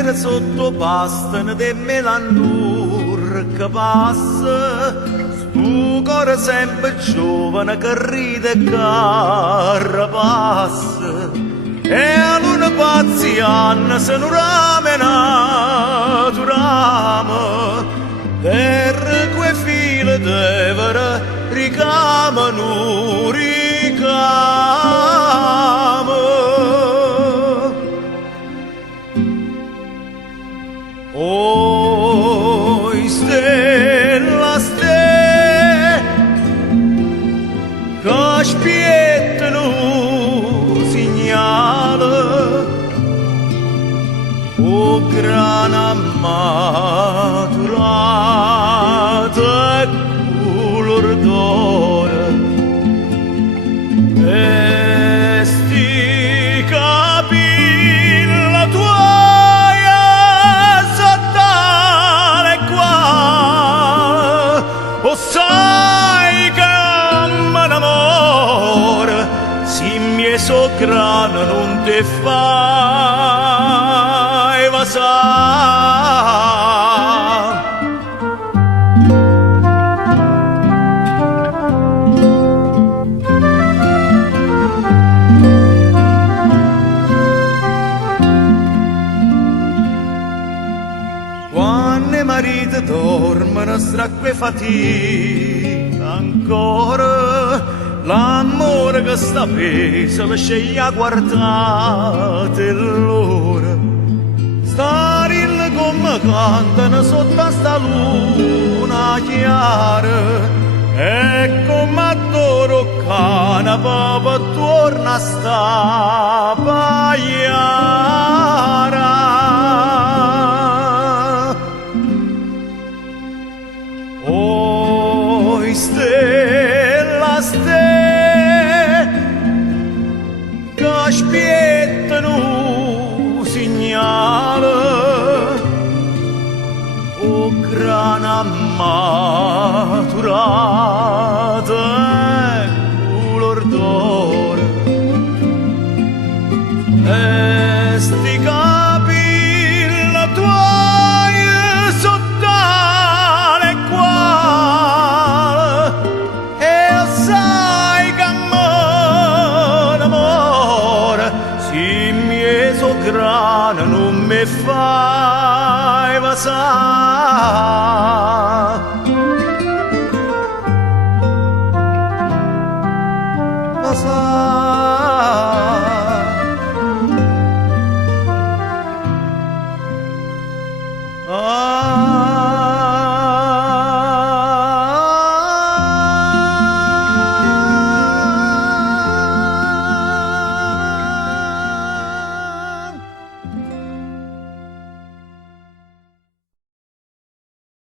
sera sotto pastano de melandur che passa, stu cuore sempre giovane che ride e carrapassa, e a luna pazziana se non ramena, tu rama, per quei file devere ricamano, ricamano. Oi stella, stella, che spiettano segnale, o grana maturata color d'oro, e sti capilla tuoi sottale qua, o sai che m'amore, si mi so grana non te fai vasare. Quando i mariti dormono stracque fatica ancora, l'amore che sta peso lo sceglie a guardate l'ora, stare il come cantano sotto a sta luna chiara, e come adoro cane proprio torna a sta pagliara. Oi stella, stella, che spiettano segnale, o grana maturata color d'oro, e sti capilla tuoi sottale qua, e sai che amore, si mi so grana non mi fai vasare. Vasare.